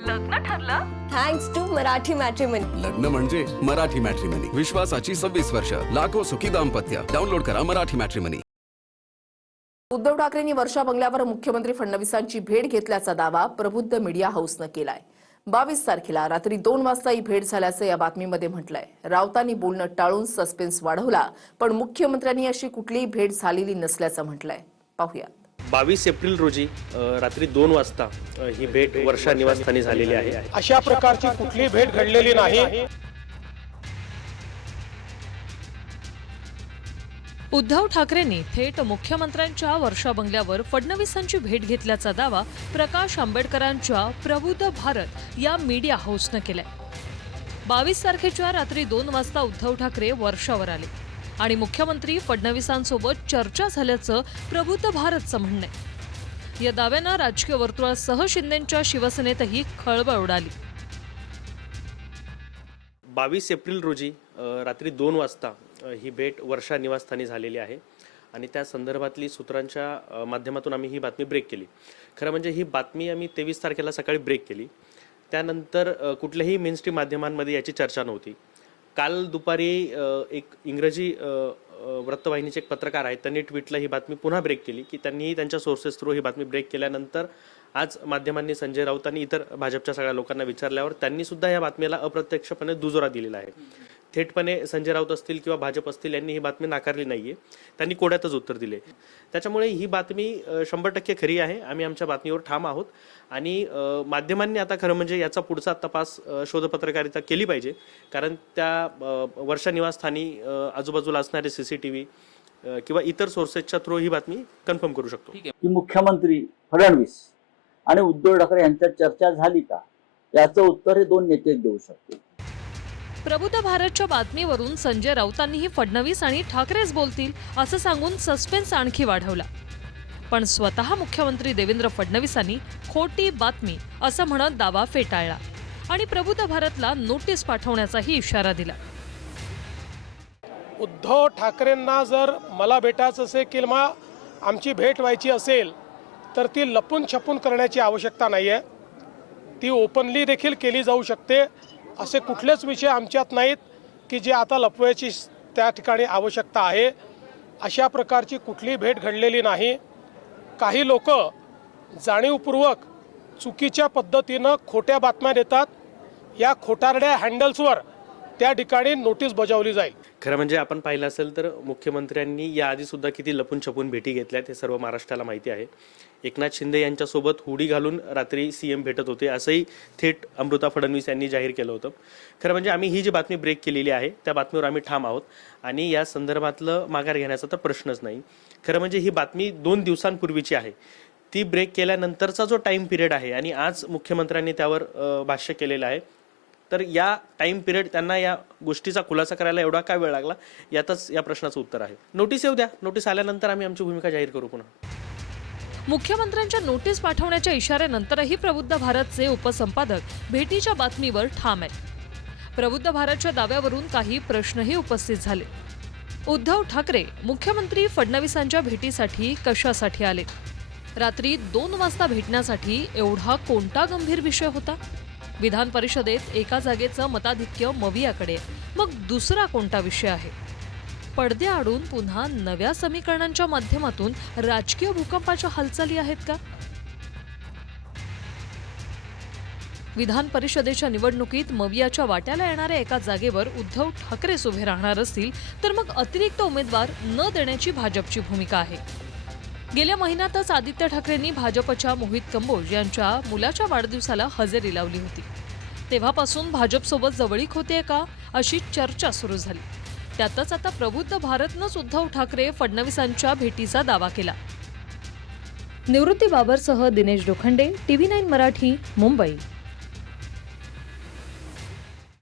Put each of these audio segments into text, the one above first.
लग्न ठरलं thanks to Marathi matrimony. लग्न म्हणजे मराठी मॅट्रिमनी. विश्वासाची 26 वर्ष. लाखो सुखी दाम्पत्य. डाउनलोड करा मराठी मॅट्रिमनी. उद्धव ठाकरेंनी वर्षा बंगल्यावर मुख्यमंत्री फडणवीसांची भेट घेतल्याचा दावा प्रबुद्ध मीडिया हाऊसनं केलाय. 22 तारखेला रात्री 2 वाजता ही भेट झाल्याचं या बातमीमध्ये म्हटलंय. राऊतांनी बोलणं टाळून सस्पेन्स वाढवला, पण मुख्यमंत्र्यांनी अशी कुठलीही भेट झालेली नसल्याचं म्हटलंय. पाहूया. 22 एप्रिल रोजी रात्री 2 वाजता ही भेट वर्षा निवासस्थानी झालेली आहे. अशा प्रकारची कुठली भेट घडलेली नाही. उद्धव ठाकरेंनी थेट मुख्यमंत्र्यांच्या वर्षा बंगल्यावर फडणवीसांची भेट घेतल्याचा दावा प्रकाश आंबेडकरांच्या प्रबुद्ध भारत या मीडिया हाऊसनं केलाय. 22 तारखेच्या रात्री 2 वाजता उद्धव ठाकरे वर्षावर आले आणि मुख्यमंत्री फडणवीसांसोबत चर्चा झाल्याचं प्रबुद्ध भारतचं म्हणणं आहे. या दाव्यानं राजकीय वर्तुळासह शिंदेंच्या शिवसेनेतही खळबळ उडाली. 22 एप्रिल रोजी रात्री 2 वाजता ही भेट वर्षा निवासस्थानी झालेली आहे आणि त्या संदर्भातली सूत्रांच्या माध्यमातून आम्ही ही बातमी ब्रेक केली. खरं म्हणजे ही बातमी आम्ही 23 तारखेला सकाळी ब्रेक केली. त्यानंतर कुठल्याही मेनस्ट्रीम माध्यमांमध्ये याची चर्चा नव्हती. काल दुपारी एक इंग्रजी वृत्तवाहिनीचे एक पत्रकार आहेत, त्यांनी ट्विटला ही बातमी पुन्हा ब्रेक केली की त्यांनीही त्यांच्या सोर्सेस थ्रू ही बातमी ब्रेक केल्यानंतर आज माध्यमांनी संजय राऊत आणि इतर भाजपच्या सगळ्या लोकांना विचारल्यावर त्यांनी सुद्धा या बातमीला अप्रत्यक्षपणे दुजोरा दिलेला आहे. थेटपणे संजय राऊत असतील किंवा भाजप असतील यांनी ही बातमी नाकारली नाहीये, त्यांनी कोड्यातच उत्तर दिले. त्याच्यामुळे ही बातमी 100% खरी आहे. आम्ही आमच्या बातमीवर ठाम आहोत आणि माध्यमांनी आता खरं म्हणजे याचा पुढचा तपास शोधपत्रकारिता केली पाहिजे, कारण त्या वर्षा निवासस्थानी आजूबाजूला असणारे CCTV किंवा इतर सोर्सेसच्या थ्रू ही बातमी कन्फर्म करू शकतो. की मुख्यमंत्री फडणवीस आणि उद्धव ठाकरे यांच्यात चर्चा झाली का, याचं उत्तर हे दोन नेते देऊ शकतील. प्रबुद्ध भारतच्या बातमीवरून संजय राऊतांनीही फडणवीस आणि ठाकरेच बोलतील असं सांगून सस्पेन्स आणखी वाढवला. पण स्वतः मुख्यमंत्री देवेंद्र फडणवीसांनी खोटी बातमी असं म्हणत दावा फेटाळला आणि प्रबुद्ध भारतला नोटीस पाठवण्याचाही इशारा दिला. उद्धव ठाकरेंना जर मला भेटायचं असेल किंवा आमची भेट व्हायची असेल तर ती लपून छपून करण्याची आवश्यकता नाही आहे. ती ओपनली देखील केली जाऊ शकते. असे कुठलेच विषय आमच्यात नाहीत की जे आता लपवायची त्या ठिकाणी आवश्यकता आहे. अशा प्रकारची कुठलीही भेट घडलेली नाही. काही लोक जाणीवपूर्वक चुकीच्या पद्धतीनं खोट्या बातम्या देतात. या खोटारड्या हँडल्सवर त्या ठिकाणी नोटीस बजावली जाईल. खरं म्हणजे आपण पाहिलं असेल तर मुख्यमंत्र्यांनी याआधी सुद्धा किती लपून छपून भेटी घेतल्यात हे सर्व महाराष्ट्राला माहिती आहे. एकनाथ शिंदे यांच्यासोबत हुडी घालून रात्री CM भेटत होते असंही थेट अमृता फडणवीस यांनी जाहीर केलं होतं. खरं म्हणजे आम्ही ही जी बातमी ब्रेक केलेली आहे त्या बातमीवर आम्ही ठाम आहोत आणि या संदर्भातलं माघार घेण्याचा तर प्रश्नच नाही. खरं म्हणजे ही बातमी 2 दिवसांपूर्वीची आहे. ती ब्रेक केल्यानंतरचा जो टाइम पिरियड आहे आणि आज मुख्यमंत्र्यांनी त्यावर भाष्य केलेलं आहे, तर या टाइम पिरियड त्यांना या गोष्टीचा खुलासा करायला एवढा काय वेळ लागला, यातच या प्रश्नाचं उत्तर आहे. नोटीस येऊ द्या. नोटीस आल्यानंतर आम्ही आमची भूमिका जाहीर करू. पुन्हा मुख्यमंत्र्यांच्या नोटीस पाठवण्याच्या इशाऱ्यानंतरही प्रबुद्ध भारतचे उपसंपादक भेटीच्या बातमीवर ठाम आहेत. प्रबुद्ध भारतच्या दाव्यावरून काही प्रश्नही उपस्थित झाले. उद्धव ठाकरे मुख्यमंत्री फडणवीसांच्या भेटीसाठी कशासाठी आले? रात्री 2 वाजता भेटण्यासाठी एवढा कोणता गंभीर विषय होता? विधान परिषदेत एका जागेचं मताधिक्य मवियाकडे, मग दुसरा कोणता विषय आहे? पडद्याआडून पुन्हा नव्या समीकरणांच्या माध्यमातून राजकीय भूकंपाच्या हालचाली आहेत का? विधान परिषदेच्या निवडणुकीत मवियाच्या वाट्याला येणाऱ्या एका जागेवर उद्धव ठाकरेच उभे राहणार असतील तर मग अतिरिक्त उमेदवार न देण्याची भाजपची भूमिका आहे. गेल्या महिन्यातच आदित्य ठाकरेंनी भाजपच्या मोहित कंबोज यांच्या मुलाच्या वाढदिवसाला हजेरी लावली होती. तेव्हापासून भाजपसोबत जवळीक होते का अशी चर्चा सुरू झाली. त्यातच आता प्रबुद्ध भारतनंच उद्धव ठाकरे फडणवीसांच्या भेटीचा दावा केला. निवृत्ती बाबरसह दिनेश लोखंडे, TV9 मराठी, मुंबई.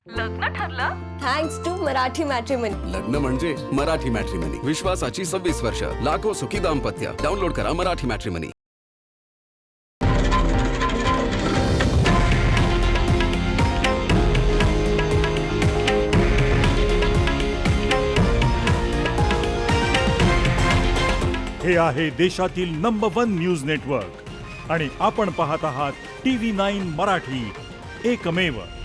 लग्न ठरलं थँक्स टू मराठी मॅट्रिमनी. लग्न म्हणजे मराठी मॅट्रिमनी. विश्वासाची 26 वर्ष. लाखो सुखी दाम्पत्य. डाउनलोड करा मराठी मॅट्रिमनी. हे आहे देशातील नंबर 1 न्यूज नेटवर्क आणि आपण पाहत आहात TV9 मराठी, एकमेव